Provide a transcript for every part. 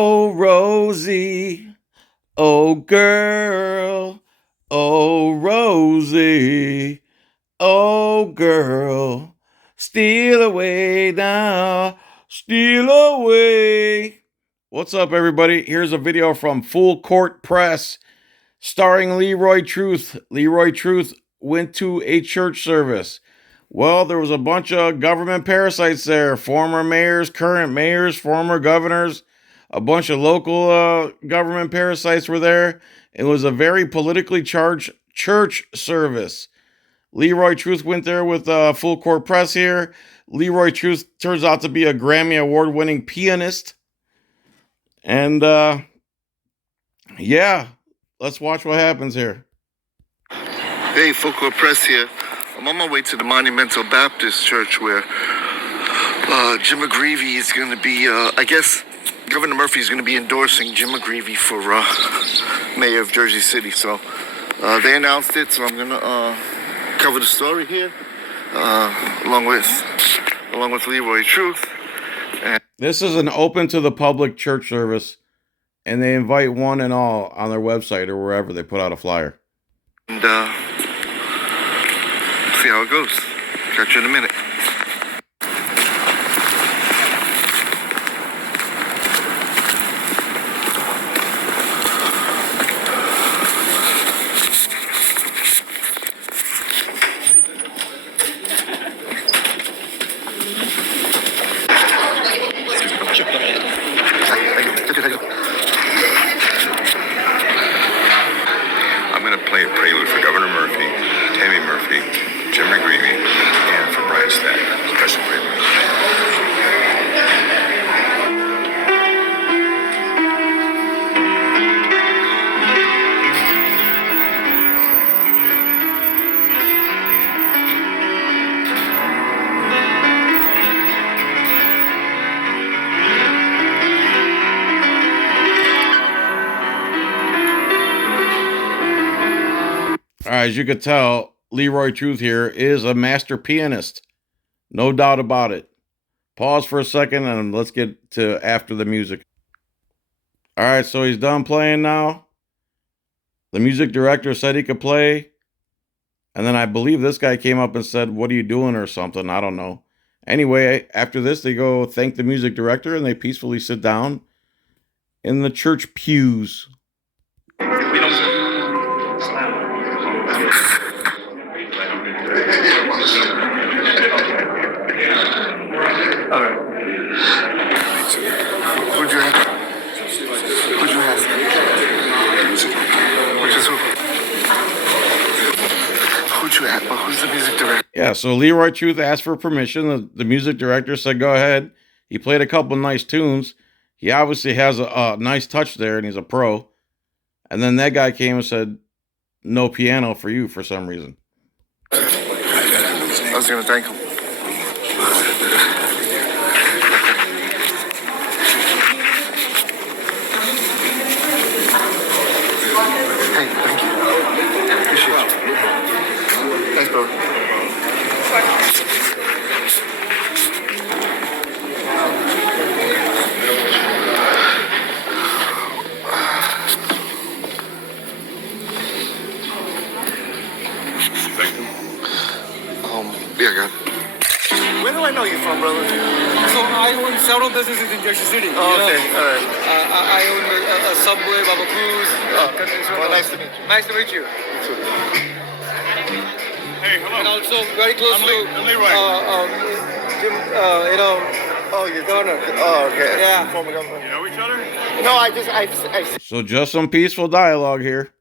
Oh, Rosie, oh, girl, oh, Rosie, oh, girl, steal away now, steal away. What's up, everybody? Here's a video from Full Court Press starring Leroy Truth. Leroy Truth went to a church service. Well, there was a bunch of government parasites there. Former mayors, current mayors, former governors, a bunch of local government parasites were there. It was a very politically charged church service. Leroy Truth went there with Full Court Press here. Leroy Truth turns out to be a Grammy award-winning pianist. And, yeah, let's watch what happens here. Hey, Full Court Press here. I'm on my way to the Monumental Baptist Church where Jim McGreevey is going to be, I guess Governor Murphy is going to be endorsing Jim McGreevey for mayor of Jersey City. So they announced it, so I'm going to cover the story here along with Leroy Truth. And this is an open to the public church service, and they invite one and all on their website or wherever they put out a flyer. And see how it goes. Catch you in a minute. I'm going to play a prelude for Governor Murphy, Tammy Murphy, Jim McGreevey, and for Brian Stack. Special prelude. All right, as you can tell, Leroy Truth here is a master pianist. No doubt about it. Pause for a second and let's get to after the music. All right, so he's done playing now. The music director said he could play. And then I believe this guy came up and said, "What are you doing?" or something. I don't know. Anyway, after this, they go thank the music director and they peacefully sit down in the church pews. Who's the music director? Yeah, so Leroy Truth asked for permission. The music director said, go ahead. He played a couple nice tunes. He obviously has a nice touch there, and he's a pro. And then that guy came and said, no piano for you for some reason. I was going to thank him. Hey, thank you. Appreciate you. Thanks, bro. Yeah, I got it. Where do I know you from, brother? So I own several businesses in Jersey City. Oh, okay, all right. I own a Subway, Baba Cruz. Well, nice to meet you. Nice to meet you. Hey, hello. And also very close to Leroy. Jim, Oh, you're governor. Oh, okay. Yeah. Former governor. You know each other? No, I So just some peaceful dialogue here.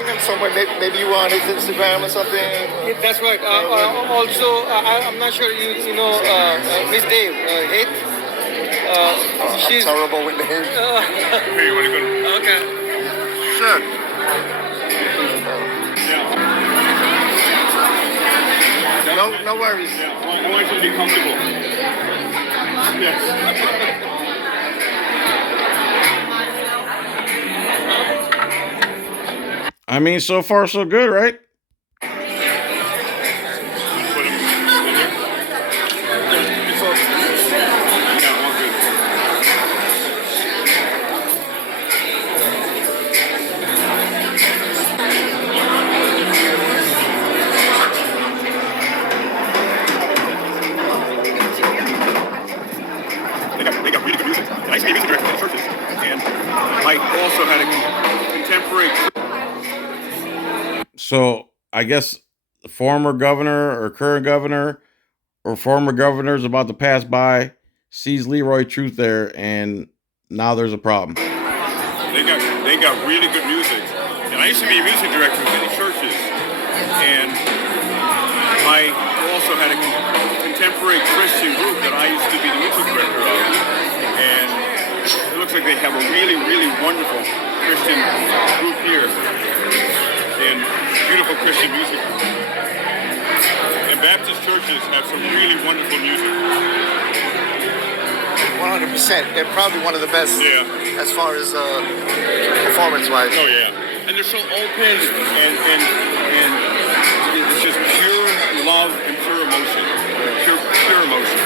seen him somewhere. Maybe you were on his Instagram or something. Yeah, that's right. Also, I'm not sure you know Miss Dave, Hate. She's Terrible with the hair. Hey, you want to go? Okay. Sure. No worries. I want you to be comfortable. Yes. I mean, so far so good, right? I used to be a music director in churches, and I also had a contemporary. So I guess the former governor or current governor or former governor is about to pass by, sees Leroy Truth there, and now there's a problem. They got really good music, and I used to be a music director in many churches, and I also had a contemporary Christian group that I used to be the music director of, and it looks like they have a really, really wonderful Christian group here, and beautiful Christian music. And Baptist churches have some really wonderful music. 100%. They're probably one of the best as far as performance-wise. Oh, yeah. And they're so open, and it's just pure love and pure emotion. Pure emotion.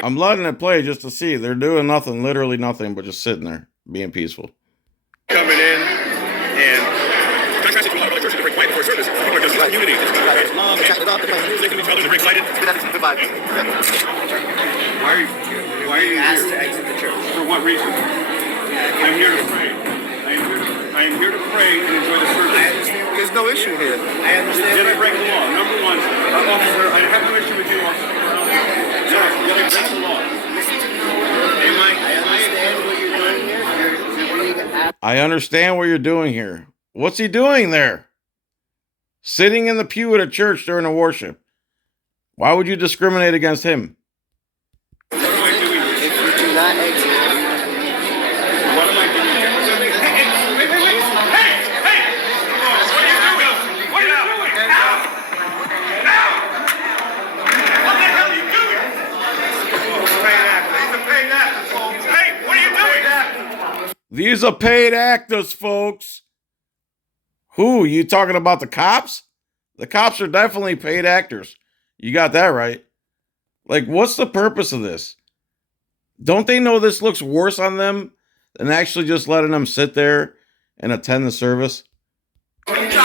I'm letting it play just to see. They're doing nothing, literally nothing, but just sitting there, being peaceful. Coming in, and contrasted to a lot of other churches that break quiet before service. People are just community. It's love, chatting it up, music and each other. They're excited. Goodbye. Why are you asked to exit the church? For what reason? I'm here to pray. I am here to pray and enjoy the service. There's no issue here. I understand. Did I break the law? Number one, officer, I have no issue with you, officer. No, you break the law. I understand what you're doing here. What's he doing there? Sitting in the pew at a church during a worship. Why would you discriminate against him? What am I doing? If you do not exit, what am I doing? Hey! What are you doing? What are you doing? Now! What the hell are you doing? He's a paid actor, folks. Hey, what are you doing? These are paid actors, folks. Who? You talking about the cops? The cops are definitely paid actors. You got that right. Like, what's the purpose of this? Don't they know this looks worse on them than actually just letting them sit there and attend the service? Let's go.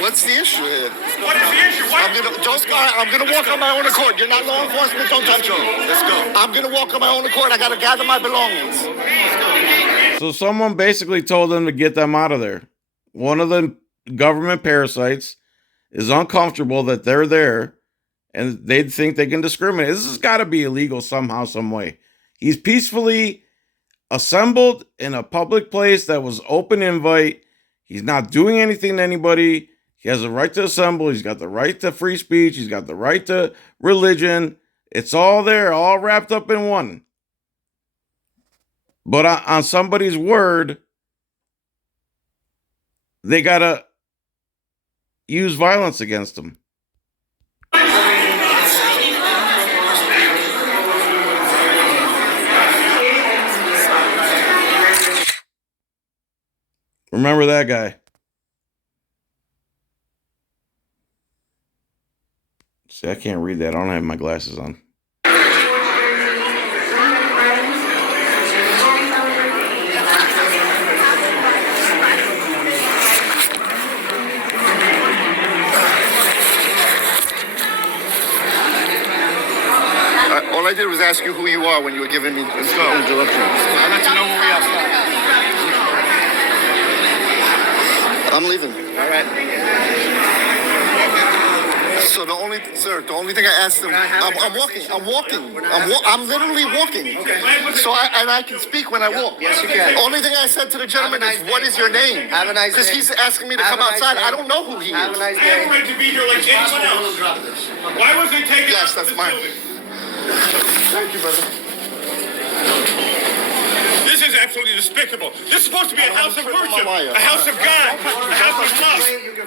What's the issue here? What is the issue? What? I'm gonna walk on my own accord. You're not law enforcement. Don't touch me. Let's go. I'm gonna walk on my own accord. I gotta gather my belongings. So someone basically told them to get them out of there. One of the government parasites is uncomfortable that they're there, and they think they can discriminate. This has got to be illegal somehow, some way. He's peacefully assembled in a public place that was open invite. He's not doing anything to anybody. He has a right to assemble. He's got the right to free speech. He's got the right to religion. It's all there, all wrapped up in one. But on somebody's word, they got to use violence against him. Remember that guy. See, I can't read that. I don't have my glasses on. All I did was ask you who you are when you were giving me directions. I'd like to know where we are. I'm leaving. All right. So the only thing I asked them, I'm literally walking. So I can speak when I walk. Yes, you can. Only thing I said to the gentleman is, what is your name? Have a nice day. Because he's asking me to come outside. I don't know who he is. Have a nice I have a day. right to be here like anyone else. Why was they taken Yes, out of that's this mine. building? Thank you, brother. This is absolutely despicable. This is supposed to be a house of worship, a house of God, a house of love.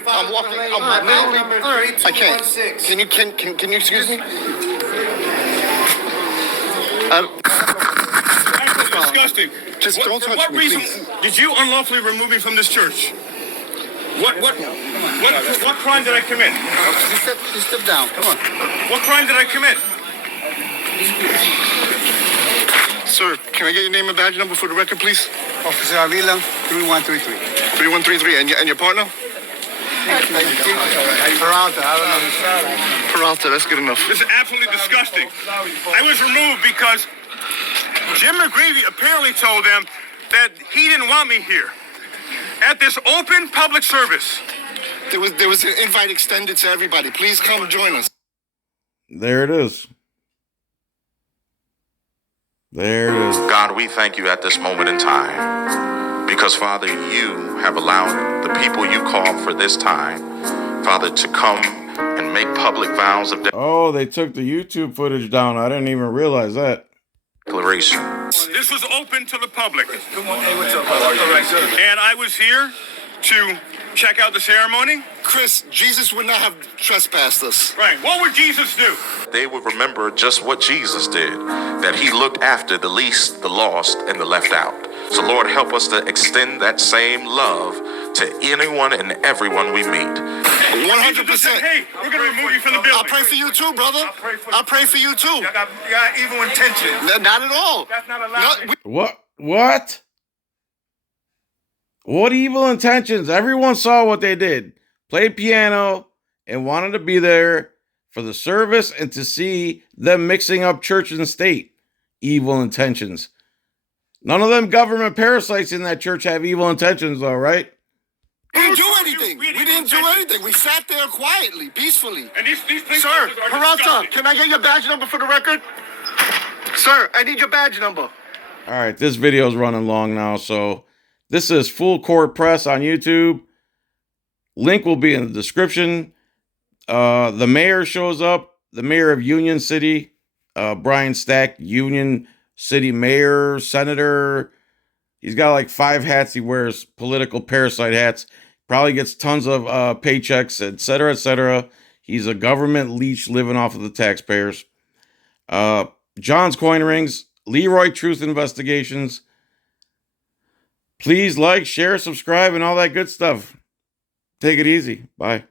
I'm walking. I'm literally. I can't. Can you excuse me? Absolutely disgusting. Just don't touch what me, reason please. did you unlawfully remove me from this church? What crime did I commit? Just step down. Come on. What crime did I commit? Sir, can I get your name and badge number for the record, please? Officer Avila, 3133. 3133. And your partner? Peralta, I don't know. Peralta, that's good enough. This is absolutely disgusting. I was removed because Jim McGreevy apparently told them that he didn't want me here at this open public service. There was an invite extended to everybody. Please come join us. There it is. There it is. God, we thank you at this moment in time because, Father, you have allowed the people you called for this time, Father, to come and make public vows of Oh, they took the YouTube footage down. I didn't even realize that. declaration. This was open to the public. And I was here to check out the ceremony. Chris, Jesus would not have trespassed us. Right. What would Jesus do? They would remember just what Jesus did, that he looked after the least, the lost, and the left out. So, Lord, help us to extend that same love to anyone and everyone we meet. 100%. Hey, we're going to remove you from the building. I'll pray for you too, brother. I'll pray for you too. You got evil intentions. Not at all. That's not allowed. What? What evil intentions? Everyone saw what they did. Played piano and wanted to be there for the service and to see them mixing up church and state. Evil intentions. None of them government parasites in that church have evil intentions, though, right? We didn't do anything. We didn't do anything. We sat there quietly, peacefully. And these things Sir, are Peralta, disgusting. can I get your badge number for the record? Sir, I need your badge number. All right, this video is running long now, so this is Full Court Press on YouTube. Link will be in the description. The mayor shows up, the mayor of Union City, Brian Stack, Union City mayor, senator. He's got like 5 hats he wears, political parasite hats. Probably gets tons of paychecks, etc., etc. He's a government leech living off of the taxpayers. JohnsCoinRings, Leroy Truth Investigations. Please like, share, subscribe, and all that good stuff. Take it easy. Bye.